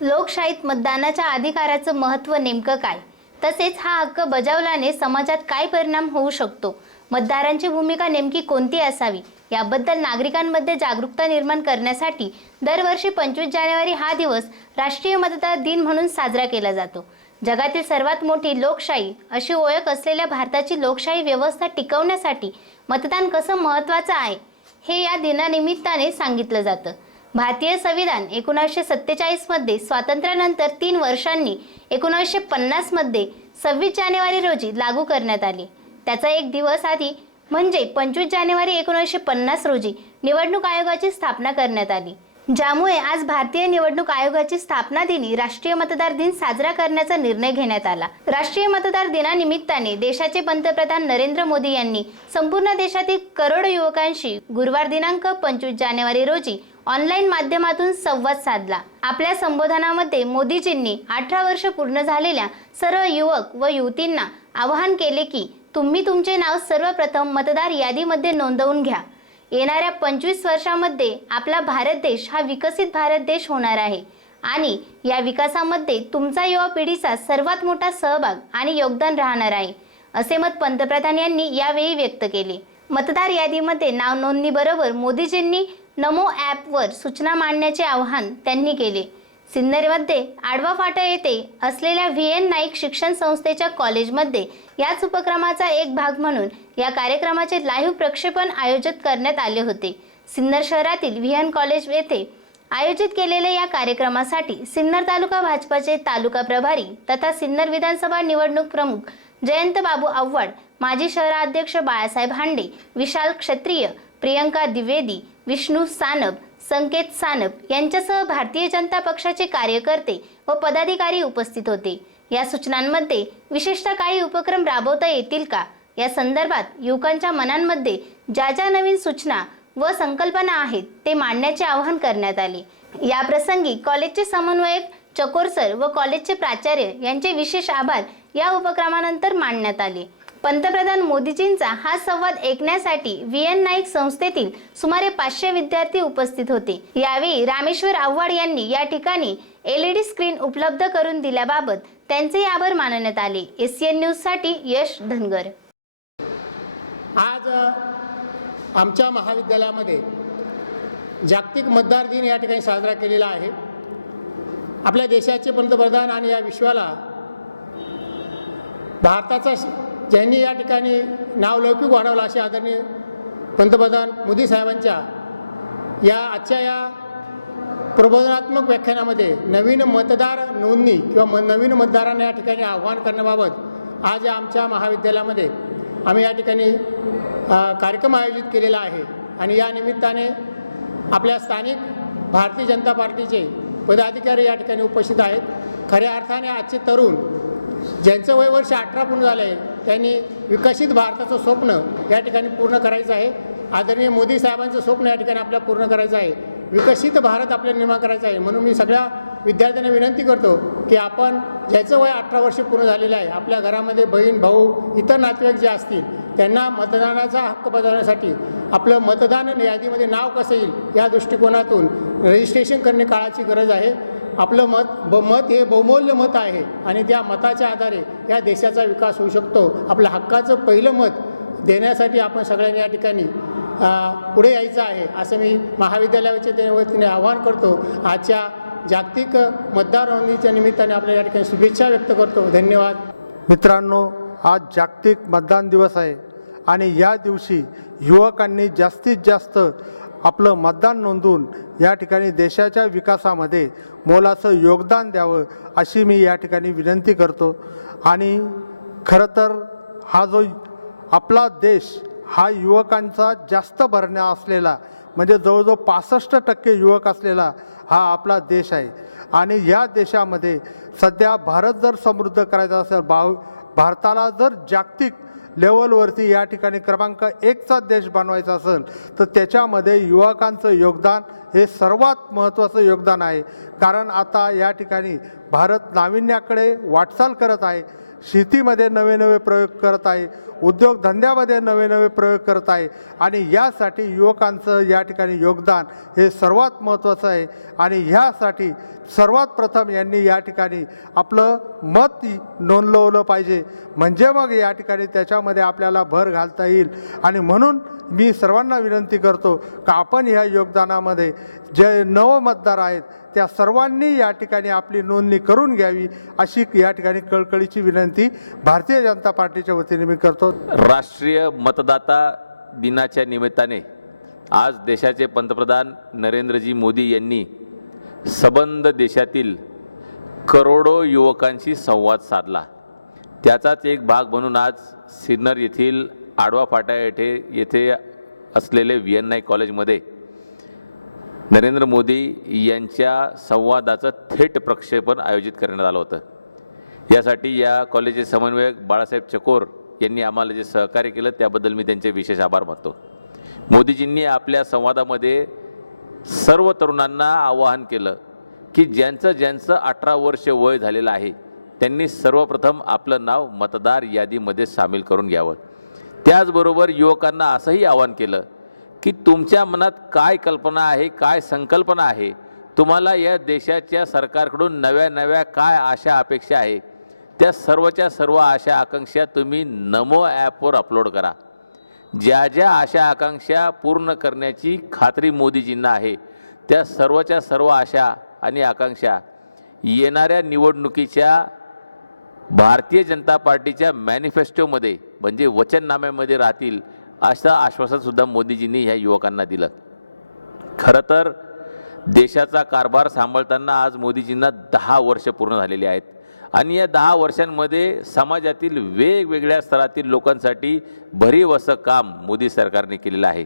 लोकशाहीत मतदानाच्या अधिकाराचं महत्त्व नेमकं काय? तसेच हा हक्क बजावल्याने समाजात काय परिणाम होऊ शकतो? मतदारांची भूमिका नेमकी कोणती असावी? याबद्दल नागरिकांमध्ये जागरूकता निर्माण करण्यासाठी दरवर्षी पंचवीस जानेवारी हा दिवस राष्ट्रीय मतदार दिन म्हणून साजरा केला जातो. जगातील सर्वात मोठी लोकशाही अशी ओळख असलेल्या भारताची लोकशाही व्यवस्था टिकवण्यासाठी मतदान कसं महत्त्वाचं आहे हे या दिनानिमित्ताने सांगितलं जातं. भारतीय संविधान एकोणीसशे सत्तेचाळीसमध्ये स्वातंत्र्यानंतर तीन वर्षांनी एकोणीसशे पन्नासमध्ये सव्वीस जानेवारी रोजी लागू करण्यात आली. त्याचा एक दिवस आधी म्हणजे पंचवीस जानेवारी एकोणीसशे पन्नास रोजी निवडणूक आयोगाची स्थापना करण्यात आली. ज्यामुळे आज भारतीय निवडणूक आयोगाची स्थापना दिनी राष्ट्रीय मतदार दिन साजरा करण्याचा निर्णय घेण्यात आला. राष्ट्रीय मतदार दिनानिमित्ताने देशाचे पंतप्रधान नरेंद्र मोदी यांनी संपूर्ण देशातील करोड युवकांशी गुरुवार दिनांक पंचवीस जानेवारी रोजी ऑनलाईन माध्यमातून संवाद साधला. आपल्या संबोधनामध्ये मोदीजींनी अठरा वर्ष पूर्ण झालेल्या सर्व युवक व युवतींना आवाहन केले की तुम्ही तुमचे नाव सर्वप्रथम मतदार यादीमध्ये नोंदवून घ्या. येणाऱ्या पंचवीस वर्षामध्ये आपला भारत देश हा विकसित भारत देश होणार आहे. आणि या विकासामध्ये तुमचा युवा पिढीचा सर्वात मोठा सहभाग आणि योगदान राहणार आहे असे मत पंतप्रधान यांनी यावेळी व्यक्त केले. मतदार यादीमध्ये नाव नोंदणीबरोबर मोदीजींनी नमो ॲपवर सूचना मांडण्याचे आवाहन त्यांनी केले. सिन्नरमध्ये आडवा फाटा येथे असलेल्या व्ही एन नाईक शिक्षण संस्थेच्या कॉलेजमध्ये याच उपक्रमाचा एक भाग म्हणून या कार्यक्रमाचे लाईव्ह प्रक्षेपण आयोजित करण्यात आले होते. सिन्नर शहरातील व्ही एन कॉलेज येथे आयोजित केलेल्या या कार्यक्रमासाठी सिन्नर तालुका भाजपाचे तालुका प्रभारी तथा सिन्नर विधानसभा निवडणूक प्रमुख जयंत बाबू आव्हाड माजी शहराध्यक्ष बाळासाहेब हांडे विशाल क्षत्रिय प्रियंका द्विवेदी विष्णू सानप संकेत सानप यांच्यासह भारतीय जनता पक्षाचे कार्यकर्ते व पदाधिकारी उपस्थित होते. या सूचनांमध्ये विशेषतः काही उपक्रम राबवता येतील का? या संदर्भात युवकांच्या मनांमध्ये ज्या ज्या नवीन सूचना व संकल्पना आहेत ते मांडण्याचे आवाहन करण्यात आले. या प्रसंगी कॉलेजचे समन्वयक चकोरसर व कॉलेजचे प्राचार्य यांचे विशेष आभार या उपक्रमानंतर मांडण्यात आले. पंतप्रधान मोदीजींचा हा संवाद ऐकण्यासाठी व्हीएन नाईक संस्थेतील सुमारे पाचशे विद्यार्थी उपस्थित होते. यावेळी रामेश्वर आव्हाड यांनी या ठिकाणी एलईडी स्क्रीन उपलब्ध करून दिल्याबाबत त्यांचे आभार मानण्यात आले. एसीएन न्यूजसाठी यश धनगर. आज आमच्या महाविद्यालयामध्ये जागतिक मतदार दिन या ठिकाणी साजरा केलेला आहे. आपल्या देशाचे पंतप्रधान आणि या विश्वाला भारताचा ज्यांनी या ठिकाणी नावलौकिक वाढवला असे आदरणीय पंतप्रधान मोदी साहेबांच्या या आजच्या या प्रबोधनात्मक व्याख्यानामध्ये नवीन मतदार नोंदणी किंवा म नवीन मतदारांना या ठिकाणी आव्हान करण्याबाबत आज आमच्या महाविद्यालयामध्ये आम्ही या ठिकाणी कार्यक्रम आयोजित केलेला आहे. आणि या निमित्ताने आपल्या स्थानिक भारतीय जनता पार्टीचे पदाधिकारी या ठिकाणी उपस्थित आहेत. खऱ्या अर्थाने आजचे तरुण ज्यांचं वय वर्ष अठरा पूर्ण झालं आहे त्यांनी विकसित भारताचं स्वप्न या ठिकाणी पूर्ण करायचं आहे. आदरणीय मोदी साहेबांचं स्वप्न या ठिकाणी आपल्याला पूर्ण करायचं आहे. विकसित भारत आपल्याला निर्माण करायचा आहे. म्हणून मी सगळ्या विद्यार्थ्यांना विनंती करतो की आपण ज्याचं वय अठरा वर्ष पूर्ण झालेलं आहे आपल्या घरामध्ये बहीण भाऊ इतर नातेवाईक जे असतील त्यांना मतदानाचा हक्क बजावण्यासाठी आपलं मतदान यादीमध्ये नाव कसं येईल या दृष्टिकोनातून रजिस्ट्रेशन करणे काळाची गरज आहे. आपलं मत ब मत हे बहुमूल्य मत आहे आणि त्या मताच्या आधारे या देशाचा विकास होऊ शकतो. आपल्या हक्काचं पहिलं मत देण्यासाठी आपण सगळ्यांनी या ठिकाणी पुढे यायचं आहे असं मी महाविद्यालयाच्या त्या वतीने आवाहन करतो. आजच्या जागतिक मतदार नोंदणीच्या निमित्ताने आपल्या या ठिकाणी शुभेच्छा व्यक्त करतो. धन्यवाद. मित्रांनो आज जागतिक मतदान दिवस आहे आणि या दिवशी युवकांनी जास्तीत जास्त आपलं मतदान नोंदवून या ठिकाणी देशाच्या विकासामध्ये मोलाचं योगदान द्यावं अशी मी या ठिकाणी विनंती करतो. आणि खरं तर हा जो आपला देश हा युवकांचा जास्त भरण्या असलेला म्हणजे जवळजवळ पासष्ट टक्के युवक असलेला हा आपला देश आहे. आणि या देशामध्ये सध्या भारत जर समृद्ध करायचा असेल भाव भारताला जर जागतिक लेवलवरती या ठिकाणी क्रमांक एकचा देश बनवायचा असेल तर त्याच्यामध्ये युवकांचं योगदान हे सर्वात महत्त्वाचं योगदान आहे. कारण आता या ठिकाणी भारत नाविन्याकडे वाटचाल करत आहे. शेतीमध्ये नवे नवे प्रयोग करत आहे उद्योगधंद्यामध्ये नवे नवे प्रयोग करत आहे आणि यासाठी युवकांचं या ठिकाणी योगदान हे सर्वात महत्त्वाचं आहे. आणि ह्यासाठी सर्वात प्रथम यांनी या ठिकाणी आपलं मत नोंदवलं पाहिजे. म्हणजे मग या ठिकाणी त्याच्यामध्ये आपल्याला भर घालता येईल. आणि म्हणून मी सर्वांना विनंती करतो का आपण ह्या योगदानामध्ये जे नव मतदार आहेत त्या सर्वांनी या ठिकाणी आपली नोंदणी करून घ्यावी अशी या ठिकाणी कळकळीची विनंती भारतीय जनता पार्टीच्या वतीने मी करतो. राष्ट्रीय मतदाता दिनाच्या निमित्ताने आज देशाचे पंतप्रधान नरेंद्रजी मोदी यांनी सबंध देशातील करोडो युवकांशी संवाद साधला. त्याचाच एक भाग म्हणून आज सिन्नर येथील आडवा फाटा येथे येथे असलेले व्ही एन आय कॉलेजमध्ये नरेंद्र मोदी यांच्या संवादाचं थेट प्रक्षेपण आयोजित करण्यात आलं होतं. यासाठी या कॉलेजचे समन्वयक बाळासाहेब चकोर यांनी आम्हाला जे सहकार्य केलं त्याबद्दल मी त्यांचे विशेष आभार मानतो. मोदीजींनी आपल्या संवादामध्ये सर्व तरुणांना आवाहन केलं की ज्यांचं ज्यांचं अठरा वर्ष वय झालेलं आहे त्यांनी सर्वप्रथम आपलं नाव मतदार यादीमध्ये सामील करून घ्यावं. त्याचबरोबर युवकांना असंही आवाहन केलं की तुमच्या मनात काय कल्पना आहे काय संकल्पना आहे? तुम्हाला या देशाच्या सरकारकडून नव्या नव्या काय आशा अपेक्षा आहे? त्या सर्वच्या सर्व आशा आकांक्षा तुम्ही नमो ॲपवर अपलोड करा. ज्या ज्या आशा आकांक्षा पूर्ण करण्याची खात्री मोदीजींना आहे त्या सर्वच्या सर्व आशा आणि आकांक्षा येणाऱ्या निवडणुकीच्या भारतीय जनता पार्टीच्या मॅनिफेस्टोमध्ये म्हणजे वचननाम्यामध्ये राहतील. असं आश्वासनसुद्धा मोदीजींनी ह्या युवकांना दिलं. खरं तर देशाचा कारभार सांभाळताना आज मोदीजींना दहा वर्ष पूर्ण झालेली आहेत. आणि या दहा वर्षांमध्ये समाजातील वेगवेगळ्या स्तरातील लोकांसाठी भरीव असं काम मोदी सरकारने केलेलं आहे.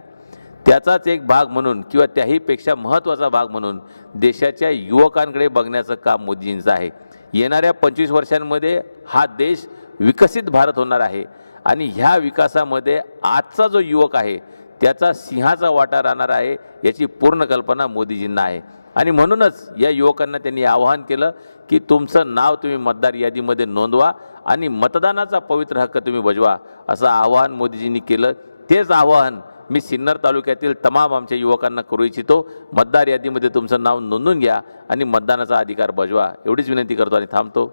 त्याचाच एक भाग म्हणून किंवा त्याहीपेक्षा महत्त्वाचा भाग म्हणून देशाच्या युवकांकडे बघण्याचं काम मोदीजींचं आहे. येणाऱ्या पंचवीस वर्षांमध्ये हा देश विकसित भारत होणार आहे. आणि ह्या विकासामध्ये आजचा जो युवक आहे त्याचा सिंहाचा वाटा राहणार आहे याची पूर्ण कल्पना मोदीजींना आहे. आणि म्हणूनच या युवकांना त्यांनी आवाहन केलं की तुमचं नाव तुम्ही मतदार यादीमध्ये नोंदवा आणि मतदानाचा पवित्र हक्क तुम्ही बजवा असं आवाहन मोदीजींनी केलं. तेच आवाहन मी सिन्नर तालुक्यातील तमाम आमच्या युवकांना करू इच्छितो. मतदार यादीमध्ये तुमचं नाव नोंदून घ्या आणि मतदानाचा अधिकार बजवा. एवढीच विनंती करतो आणि थांबतो.